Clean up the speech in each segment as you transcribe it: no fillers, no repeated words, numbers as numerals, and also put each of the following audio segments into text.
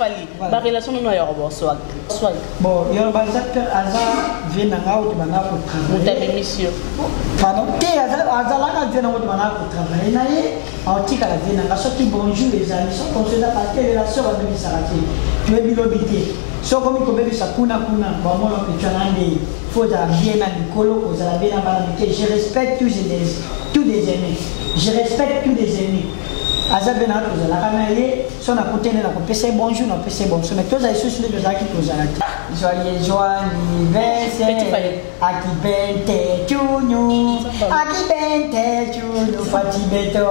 Fally. La relation nous a bon swag. Bon, il y a un bazar vient dans le bana pour travailler. Mission. Pardon. T'es azala vient dans le bana pour travailler. Naïe, en tika la vient dans sorti bonjour les amis. Sont comme ça parce que la sœur de Sarati. Tu es bilobité. So comme il connaît ça kuna bon moi on peut changer. Faut bien à Nicolo, aux Arabes dans Balamité. Je respecte tous les amis. Je respecte tous les amis. Azabena tous la canaille, son à côté de la PC bonjour, non PC bonjour. Mais tous les soucis de Zaki tous à joyeux anniversaire. Aki bente chunu, aki bente chunu, Fatibeto.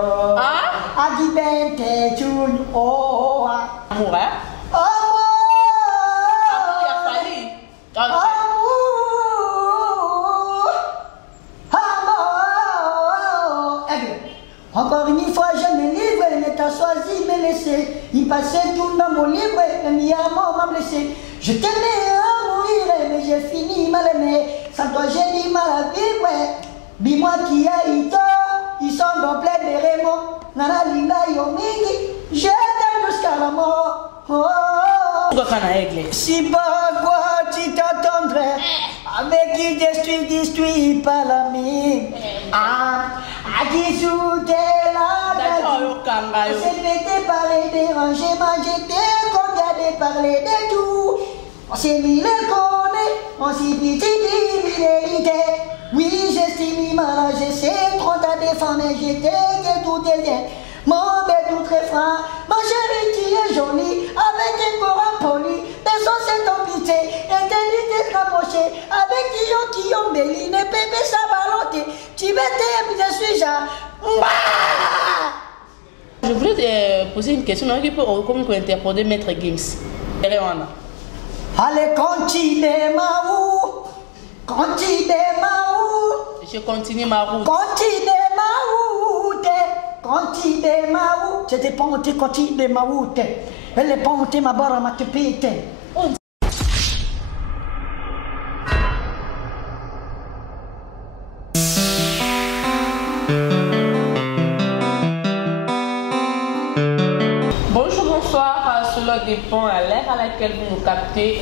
Aki bente chunu, oh amour hein? Amour ya Fally. Encore une fois, je me livre, ne t'a choisi, me laisser. Il passait tout dans mon livre, et mi amour m'a blessé. Je t'aimais à mourir, mais j'ai fini mal aimé. Sans toi, j'ai du mal à vivre. Dis-moi qui a eu tort, ils sont dans plein de remords. Nana Linda Yomingi, je t'aime jusqu'à la mort. Si pourquoi tu t'attendrais, avec qui je suis pas l'ami. À qui sous tes on s'est fait parler dérangement, j'étais condamné parler de tout. On s'est mis le connaît, on s'est dit fidélité. Oui, j'estime mal, j'essaie trop à défendre, j'étais que tout est bien. Mon bête tout très franc, ma chérie tu es jolie, avec un corps poli, des sons c'est ton pitié, intelligence rapprochée, avec qui ont béli, ne pépé sa baloté, tu veux t'aimer, je suis déjà. Je voulais te poser une question, comment on interpréter Maître Gims? Allez, continue ma route, continue ma route. Je continue ma route. Continue ma route, continue ma route. C'était pas monté, continue ma route. Elle est pas montée, ma barre m'a tepite. Cela dépend à l'ère à laquelle vous nous captez,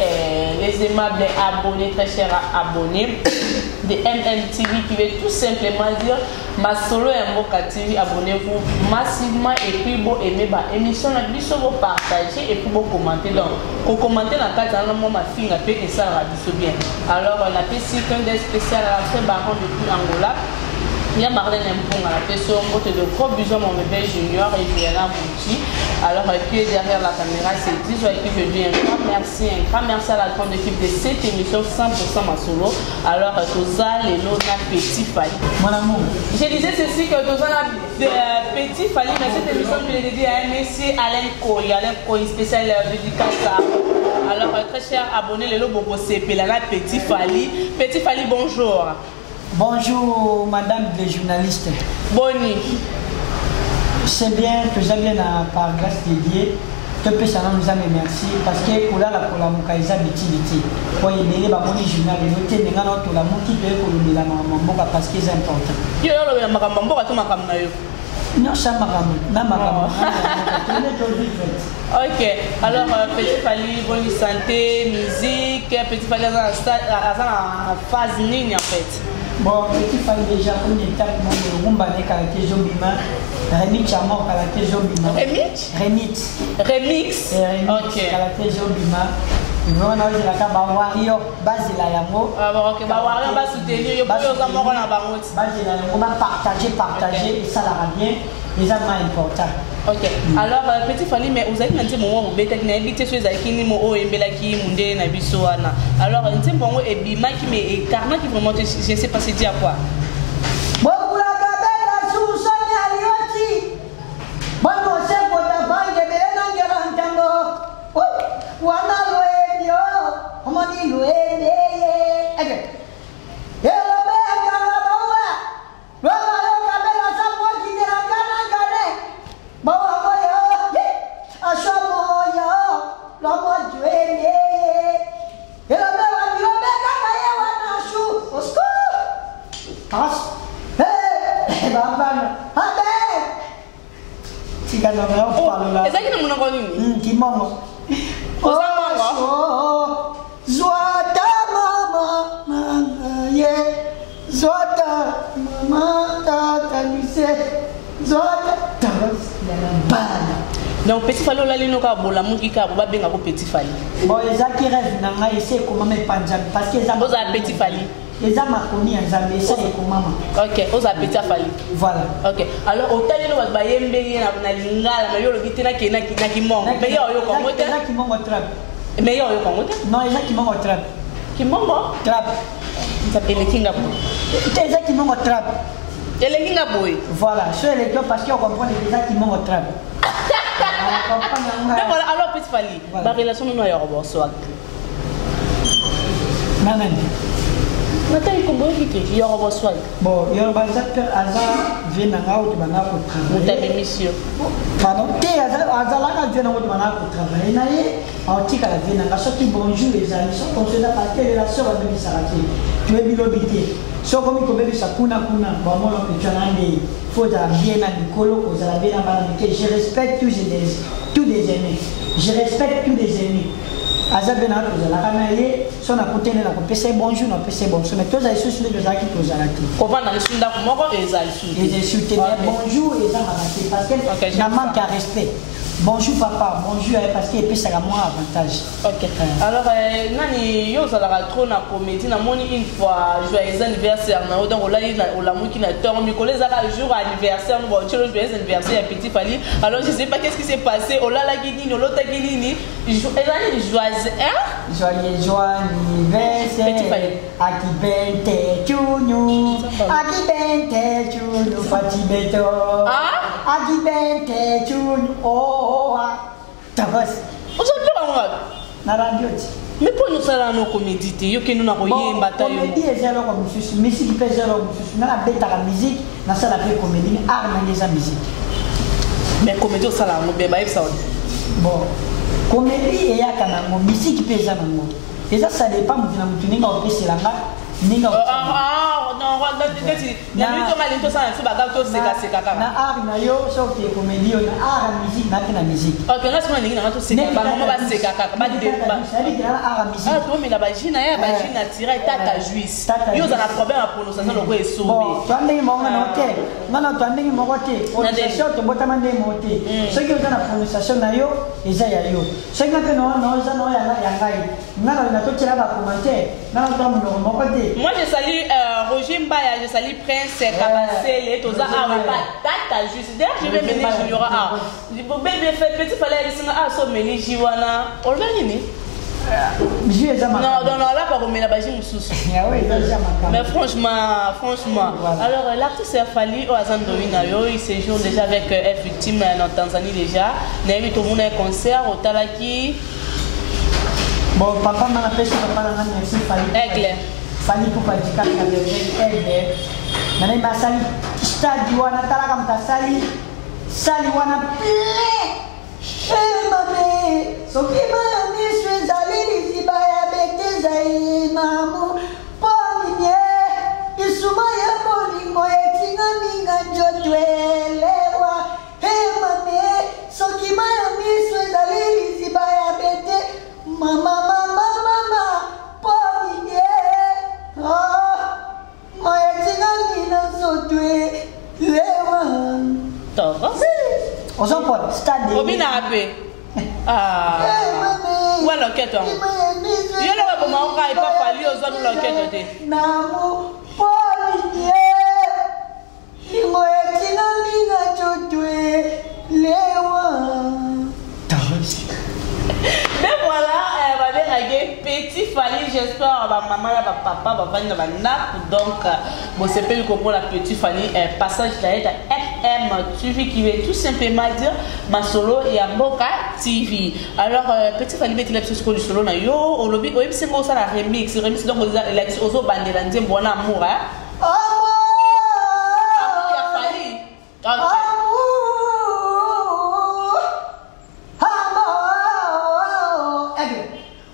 les aimables abonnés, très chers abonnés de MMTV qui veut tout simplement dire ma solo et Mboka TV, abonnez-vous massivement et puis vous aimez ma émission, vous partagez et puis vous commentez. Donc, vous commentez dans le cadre de ma fille, et ça va bien. Alors, on a fait un des spécial à la très baron depuis Angola. Il y a Marlène Mpong à la personne, de gros bisous mon bébé junior et Juliana Bouti. Alors, qui est derrière la caméra, c'est 10 et puis je dis un grand merci à la grande équipe de cette émission 100% ma solo. Alors, Toza, Lelona, Petit Fally. Mon amour. Je disais ceci que Toza, Petit Fally, mais cette émission, je l'ai dédiée à un monsieur Alain Koy, spécial dédicace à. Alors, très chers abonnés, les Lobo CP, là, Petit Fally. Petit Fally, bonjour. Bonjour madame les journalistes. Boni. C'est bien que j'aime par grâce de Dieu que ça nous a merci parce que pour la Moukaïsa Biti pour y aller bah mon journal et noter les gars notre la mon qui peut pour le la maman parce que c'est important. Yo la maman ba to makam na yo. Non ça maman. Ok, alors Petit Fally, bonne santé, musique, Petit Fally dans la phase nini en fait. Bon, Petit Fally déjà une étape mon rumba de caractère Jobima, remix à mort caractère Jobima. Remix. Ok. Caractère Jobima. Nous on a la caba Wario, base la yango. Ah bon, ok, bah Wario va soutenir, yo pour yo za moko na bango. Base la yango, on va partager et ça la bien, les amas important. Ok, alors Petit Fally, mais vous avez dit moment où vous avez habité sur les akini mo et belaki munde na bisoana. Alors un petit moment et bima qui me carna qui vraiment je sais pas c'est dire quoi. Bon pour la cabane sous son alioti. Bon on sait pour ta banque de belena ngela ntango. Wana loenyo, on m'a dit loenye. Donc petit fali la lino ka bola muki ka ba benga ko petit fali. Bon les gens qui rêvent na nga essayer comment me panjab parce que aux petit fali. Les gens makoni en Zambie essayer comment. OK, aux petit fali. Voilà. OK. Alors au tali no ba yembe na lingala na yo lo bitina ke na kimongo. Mais yo ko ngote. Na kimongo trap. Mais yo ko ngote. Non, les gens qui mongo trap. Kimongo Trap. Ça ele kinga bo. Les gens qui mongo trap. Ele kinga boy. Voilà, sur les gars parce qu'on comprend les gens qui mongo trap. Mais voilà, alors petit fali. La relation nous a eu swag. Maman. Nathalie Kombo qui y a swag. Bon, il y a un bazar que Aza vient à out bana pour travailler. Mon mission. Pardon, te Aza la vient à out bana pour travailler. Naïe, en tika la vient à sortir bonjour les amis. Sont considérés parce que la sœur va venir s'arrêter. Tu es bilobité. So comme il connaît ça kuna bon moi le tu faut bien à Nicolo aux la bien à je respecte tous des ennemis. Je respecte tous des ennemis. Azabena tous la canaille son à côté na ko pese bonjour na pese bonjour mais tous les sous les gens qui posent la qui. Comment dans le sud da ko et ça et je suis bonjour et ça m'a parce que n'a manque à respect. Bonjour papa, bonjour parce qu'il peut ça moins avantage. OK. Alors nani yo ça la trop na comédie na moni une fois joyeux anniversaire na donc là la qui na tort mi collègue ça jour anniversaire nous bon joyeux anniversaire petit fali. Alors je sais pas qu'est-ce qui s'est passé oh là la guinini l'autre guinini joyeux hein joyeux anniversaire petit fali aki bente chunu fatibeto aki bente chunu oh tabas aujourd'hui on na radio mais pour nous ça nos comédie yo que nous na koyemba ta yo comédie est zéro comme musique peut zéro comme na beta la musique na ça la comédie art na les musique mais comédie ça la mo beba ça bon comédie et ya kana mo musique peut ça nango et ça dépend de mutu ninga opesi langa ninga non na luto malinto ça ça baga to seka na art na yo so que comédie na art musique na musique OK là c'est ninga na to seka ba mama ba seka ba de ba ça dit na art musique ah to mais la bagina ya bagina tira tata juice yo za na problème à prononciation lo ko esobe bon to ndenge mo na hotel non to ndenge mo hotel prononciation to botama ndenge mo hotel so que za na prononciation na yo eza ya yo so que na no za no ya ngai na to tira ba commentaire na to mo mo côté. Moi je salue Roger Mbaya, je salue Prince Kabasele et tout ça ah ouais pas tata juste d'ailleurs je vais mener Junior ah bébé fait petit fallait dire ah so meli jiwana on va nini non là pas comme la bagie mususu mais franchement alors l'artiste Fally Azandoina yo il séjourne déjà avec F Victime en Tanzanie déjà n'avait tout le monde un concert au Talaki. Bon papa m'a appelé papa na merci Fally Fally pour pas dire qu'elle avait nana ma sali stade wana talaka mtasali sali wana plein mame soki mami swezali zibaya beteza imamu pominye isuma ya bolingo etinga minga njotwelewa mame soki mami swezali zibaya bete mama pominye on s'en porte, stade. Obina appé. Ah. Où est l'enquête? Il y a le moment où il va falloir aux autres l'enquête. Namu, Polier. Il m'a dit la mina mais voilà, petit Fally, j'espère maman, papa, donc bon c'est pas le comprendre la petit Fally passage là FM TV qui veut tout simplement dire ma solo et Mboka TV. Alors petit Fally met la petite du solo na yo au lobby au c'est ça la remix donc les ozo bandera ndem bon amour hein.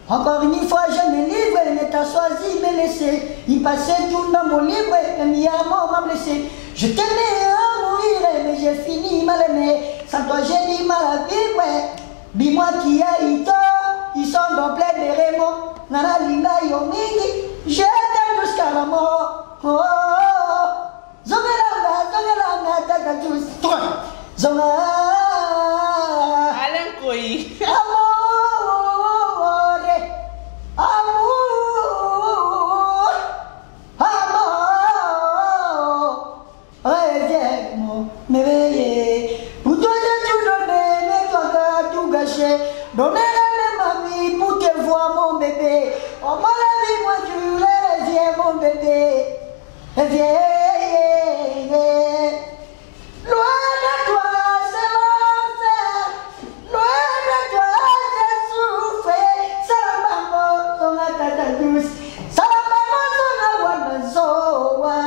Encore une fois, je me livre, ne t'a choisi, me laisser. Il passait tout dans mon livre, et mi amour m'a blessé. Je t'aimais à mourir, mais j'ai fini mal aimé. Sans toi, j'ai du mal à vivre. Dis-moi qui a eu tort, ils sont dans plein de remords. Nana Linda Yomini, je t'aime jusqu'à la mort. Oh, oh, oh. Zongalanga, tata tous. Zonga. Donnez-la ma vie pour te voir mon bébé. Oh mon ami, moi je voulais viens mon bébé. Viens. Loin de toi, c'est l'enfer. Loin de toi, j'ai souffert. Salamamo, ton tata douce. Salamamo, ton awanazoa.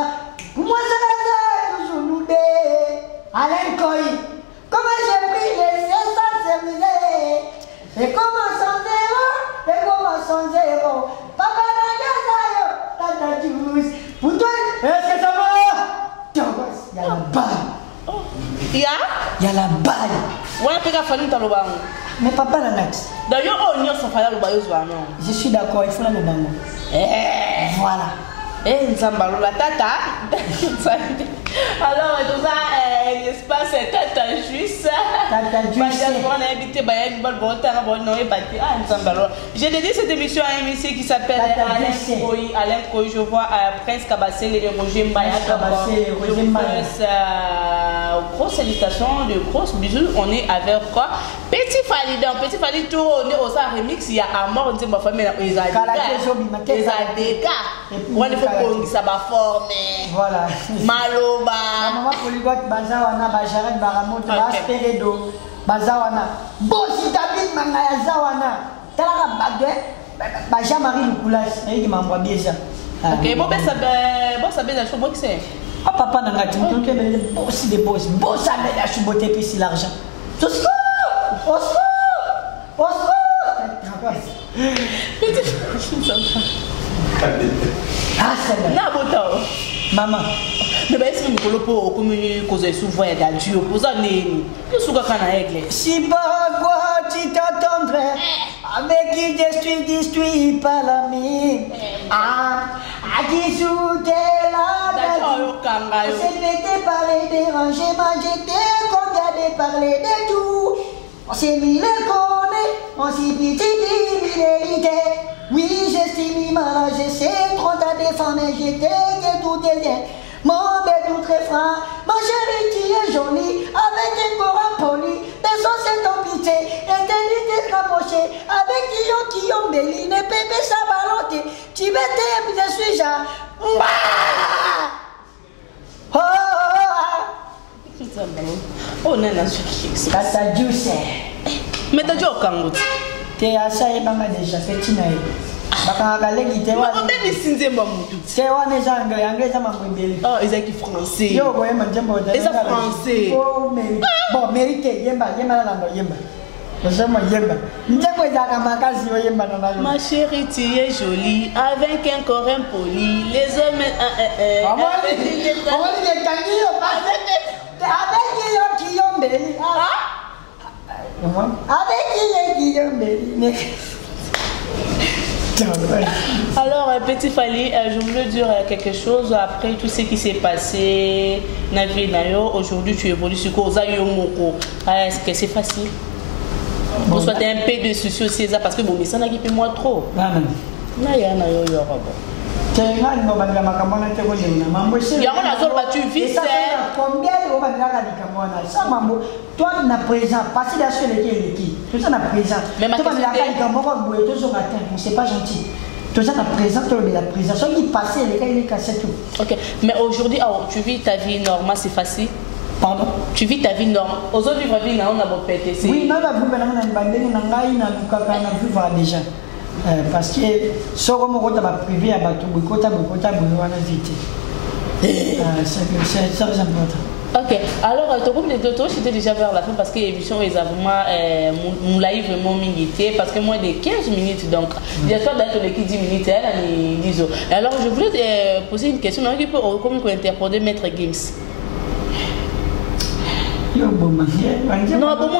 Moi, c'est la terre, toujours nous deux. Alain Coy, comment j'ai pris les yeux sans servir. Et comment sans zéro, et comment sans zéro. Papa, tata douce. Pour toi, est-ce que ça va? Il y a la balle. Il y a la balle. Ouais, tu as fallu ta loba. Mais papa n'a pas. D'ailleurs, on y a son frère loba non. Je suis d'accord, il faut la loba. Voilà. Eh, Nzambalo, la tata. Alors, tout ça, l'espace est tata juste. Tata juste. On a invité j'ai dédié cette émission à un monsieur qui s'appelle Alain Koy. Je vois Prince Kabassel et Roger Maya. Grosse salutation, de grosses bisous. On est avec quoi? Petit Fali. Dans Petit Fali, tout on est au remix. Il y a un mort, on dit ma famille, ils ont des dégâts. On est fait pour ça va former. Voilà. Maloba. Maman Poligote, Bazawana, Bajaret, Baramot, Basperedo, Bazawana. Bossi David Mangaya Zawana. Tala Bagde, Bajamari Lukulas. Et qui m'envoie bien ça. Ok, bon, ben ça bien la chose, c'est. Ah, papa n'a pas dit que les boss des boss. Boss a mis la choubotte puis c'est l'argent. Au secours! Au secours! Au secours! Ah, c'est bon. Maman. Mais ben, est-ce que nous pouvons causer souvent d'adieu pour ça? Si pourquoi tu t'attendrais avec qui détruit par l'ami? À qui sous tes là? On s'est fait parler déranger, manger, qu'on parler de tout. On s'est mis le connaît, on s'est dit fidélité. Oui, j'estime mal, je sais trop ta défendre, j'étais que tout est bien. Mon bébé très franc, ma chérie, tu es jolie, avec un corps poli, des sons c'est ton pitié, intelligence rapprochée, avec qui ont béli, ne pépé sa balote, tu m'étais, je suis là. Oh, non, c'est ça. Juice. Mais t'as dit au Kangout. T'es à ça et pas mal déjà, c'est Tinaï. Oh, ils sont français. Ils sont français. Bon, mérité. Ma chérie, tu es jolie, avec un corps impoli. Les hommes. Avec qui ont béni. Avec qui ont béni. Alors, Petit Fali, je voulais dire quelque chose après tout ce qui s'est passé. Aujourd'hui, tu évolues sur Koza Yomoko. Est-ce que c'est facile? Vous souhaitez un peu de soucis aussi, parce que bon, mais ça n'a pas moi trop. Tu vis combien toi na présent passer la sur l'équipe tout ça na présent c'est pas gentil tout ça na présent la présent soit qui passer les cas il est cassé tout. Ok, mais aujourd'hui tu vis ta vie normale, c'est facile? Pardon? Tu vis ta vie normale. Aux autres vivre vie on a beau péter. Oui, non, vous vivre déjà. Parce que si on a privé à c'est très important. Ok, alors ton groupe de deux j'étais déjà vers la fin parce que l'émission est vraiment mon live vraiment minité parce que moins de 15 minutes donc j'espère d'être l'équipe 10 minutes elle a 10 heures. Alors je voulais poser une question qui peut comment interpréter Maître Games. Non, bon mon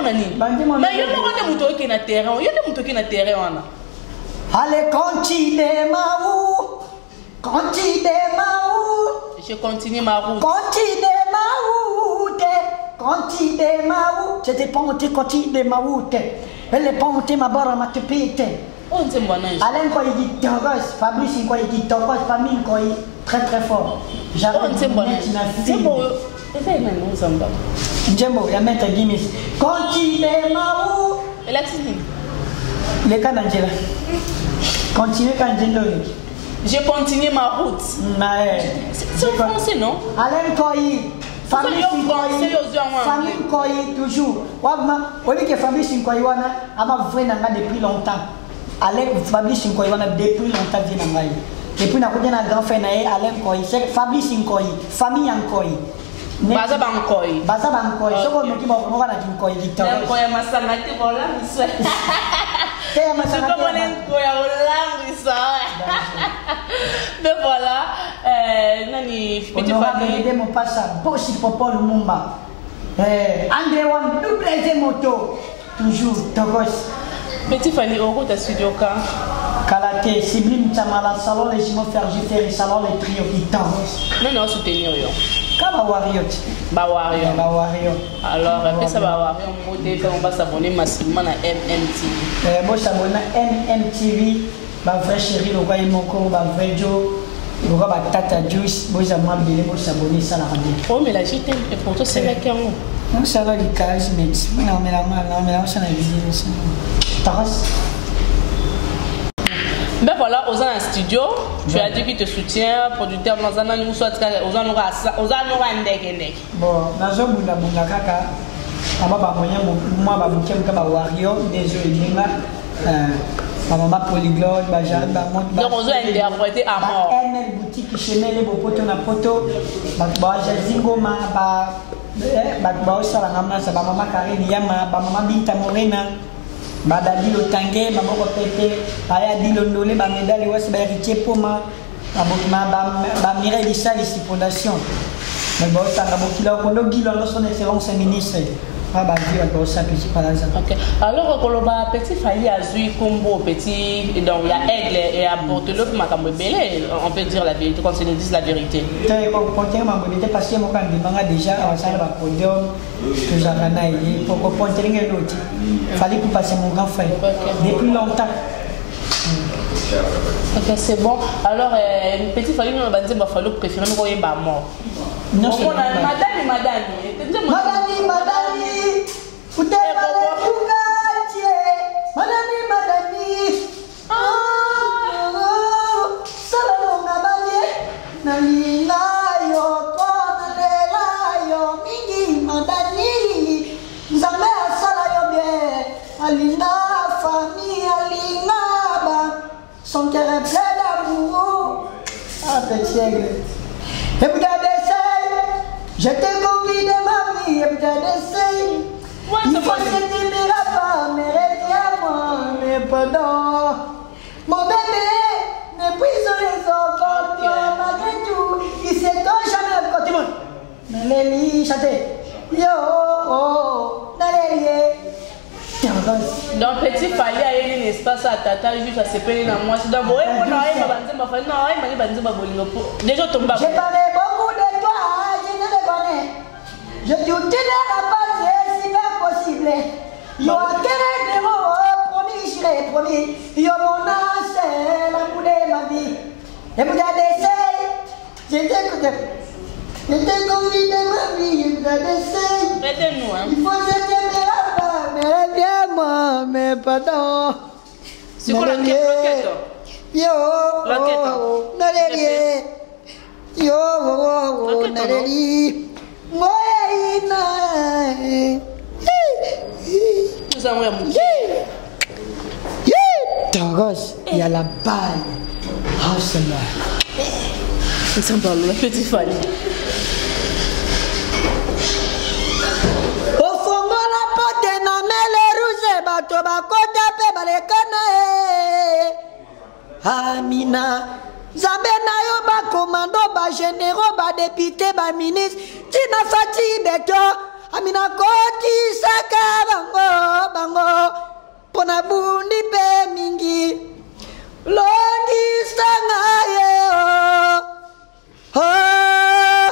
ami. Mais il y a des moutons qui na terrain, il y a des moutons qui na terrain. Allez, continue ma route. Continue ma route. Je continue ma route. Continue ma route. Continue ma route. C'était pas monté, continue ma route. Elle est pas montée, ma barre m'a tepite. On sait moi non. Alain quoi il dit Togos, Fabrice quoi il dit Togos, famille quoi il très très fort. J'arrive. On sait moi. C'est bon. C'est même on s'en bat. Djembo, il y a Maître Guinness. Continue ma route. Elle a signé. Les cas d'Angela. Continuez quand Angela. J'ai continué ma route. C'est en français, non? Alain Koyi. Famille Koyi, toujours. Oui, que famille Koyi, depuis longtemps. Alain famille Koyi, depuis longtemps. Depuis que grand frère Alain Koyi, c'est Fabrice Koyi, famille Koyi. Baza Bankoyi. Baza Bankoyi. Ce qu'on me dit, on va dire Koyi. Koyi Masangati, voilà, monsieur. C'est comme on est Koyi Hollande, mais voilà, Nani, petit famille. Mon passage, Bossi Popo Lumumba. André Wan, double moto. Toujours, Togos. Petit famille, au route à Studio K. Kalate, Siblim Tamala, Salon les Jimons Fergiferi, Salon les Trio, Togos. Non, soutenir. Kama Wario. Wario. Alors, après ça va Wario, on va s'abonner massivement à MMTV. Moi, s'abonner à MMTV, ma vraie chérie, le roi Moko, ma vraie Joe, le roi Tata Juice, moi, s'abonner ça la radio. Oh, mais la JT, et pour toi, c'est la caron. Non, ça va, les cases, mais non, mais là, ça n'a vidéo. Taras. Ben voilà, aux un studio, tu as dit qu'il te soutient, producteur, dans un an, nous soit aux an bon, dans un bout de caca, moi, Wario, désolé, ma maman polyglotte, donc on a interprété à mort. Elle boutique chez les potos na poto, Zingo, maman Karine Yama, maman Binta Morena. Badadi lo tangue, maman repete, aya di lo ndole, ba medali wasi ba héritier poma, ba Mireille Lissa ici fondation. Mais bon ça nga bokila ko no gilo no son excellence ministre. Ba di ba ça petit par exemple. OK. Alors ko lo ba petit Fally azui combo petit donc il y a aigle et à Portelo makambo belé, on peut dire la vérité quand ils nous disent la vérité. T'es content maman était passé mon kan dimanga déjà à ça ba podium que j'avais naïe pour comprendre rien d'autre. Fallait pour passer mon grand frère depuis longtemps. OK, c'est bon. Alors petit Fally nous va dire ba fallu préférer me koyer ba mort. Non, on a madame. Son cœur est plein d'amour. Ah, petit aigle. Et vous je t'ai convié ma vie, et peut-être il faut s'aimer la femme, mais reviens-moi, mais pendant mon bébé, ne puisse les enfants, malgré tout, il s'étonne jamais quand tu montes. Nalélie, chantez. Yo, oh, Nalélie. Donc petit Fally a eu un espace à tata juste à se payer dans moi. Donc vous voyez mon oreille m'a dit ma femme non, il m'a dit ma bolingo. Déjà tombe. J'ai parlé beaucoup de toi, je ne te connais. Je te tiendrai la base si bien possible. Yo quel promis, je l'ai promis. Yo mon âge, c'est l'amour de ma vie. Et vous avez essayé, je t'écoute. Je t'ai convié de ma vie, vous avez essayé. Aidez-nous, hein. Il faut s'aimer la femme, mais viens-moi, mais pardon. C'est quoi la quête? Yo, Nalélie. Yo, Nalélie. Moi, nous avons un mouquet. Togos, il y a la balle. Oh, c'est là. Ils sont dans le petit Fally. Au fond de la porte, na mele rouge, bato bakota pe balekana. Amina, Zambe na yo ba commando, ba généraux, ba député, ba ministre, Tina Fati Beto, Amina Koti Saka bango, pona bundi pe mingi, Londi Sanga oh.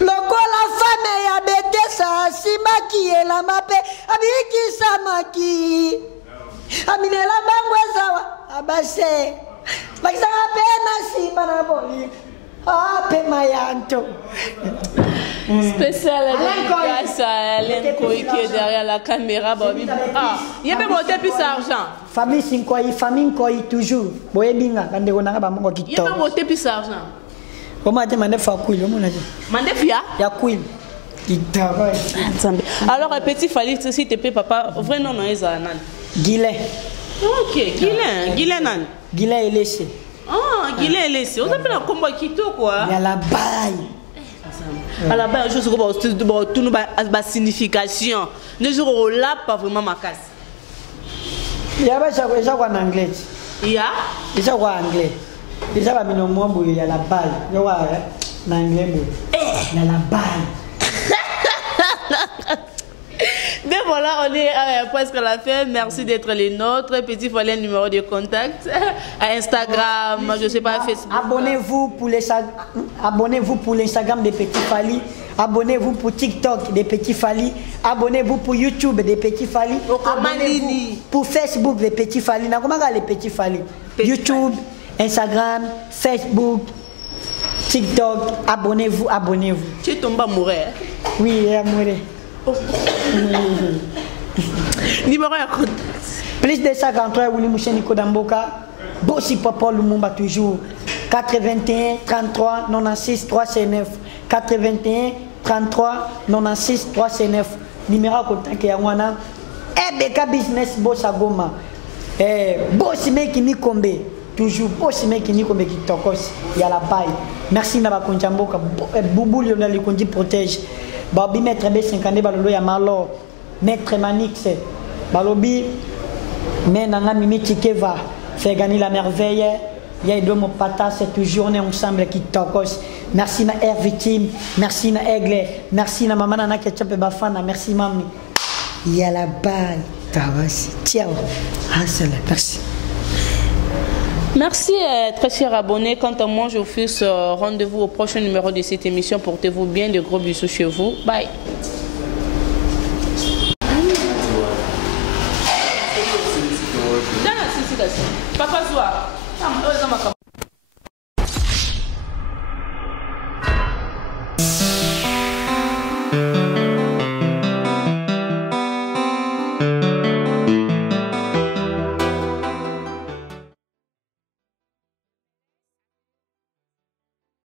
Loko la femme ya bete sa simaki la mape abiki samaki aminela bangwe sawa abase bakisanga pena simba na boli Ah, Pemayanto. Spécial dédicace à Alain Koï qui est derrière la caméra. Ah, il y a même monté plus d'argent. Famille Sinkoï, famille Koï toujours. Boyebinga, quand on a pas il y a même monté plus d'argent. Comment tu m'as fait couille, mon ami? Mandefia? Il y a couille. Alors, petit Fali, s'il te plaît, papa, vrai nom, non, il y a Guilain. Ok, Guilain, Guilain, nan. Guilain est laissé. Ah, Guilain est laissé. On s'appelle un combat qui tout, quoi. Il y a la baille. À la base, je sais que tout nous a signification. Ne joue là pas vraiment ma casse. Il y a pas ça en anglais. Il y a? Il y a en anglais. Il y a la balle. Il y a en anglais. Il y a la balle. Mais voilà, on est presque à la fin. Merci d'être les nôtres. Petit Fali, numéro de contact. À Instagram, je ne sais pas, Facebook. Abonnez-vous pour l'Instagram de Petit Fali. Abonnez-vous pour TikTok de Petit Fali. Abonnez-vous pour YouTube de Petit Fali. Abonnez-vous pour Facebook de Petit Fali. Comment les Petit Fali? YouTube, Instagram, Facebook, TikTok. Abonnez-vous, abonnez-vous. Tu es tombé à mourir. Oui, il est à mourir. Numéro de contact. Plus de 53, Willy Mouché Nico Damboka. Bossi Papa Lumumba toujours. 81 33 96 309. 81 33 96 309. Numéro de contact est à Wana. Ebeka Business Bossa Goma. Bossi Meki Nikombe. Toujours Bossi Meki Nikombe qui tokos. Il y a la paille. Merci Naba Konjamboka. Boubou Lionel Likondi protège. Babi maître B50 balolo ya malo maître Manix balobi mais nanga mimi tikeva fait gagner la merveille ya idomo pata cette journée ensemble qui tokos. Merci na Air Victime, merci na Aigle, merci na maman na ketchup bafana, merci mami. Il y a la balle. Ciao. Merci. Merci, très chers abonnés. Quant à moi, je vous fixe rendez-vous au prochain numéro de cette émission. Portez-vous bien, de gros bisous chez vous. Bye. Papa,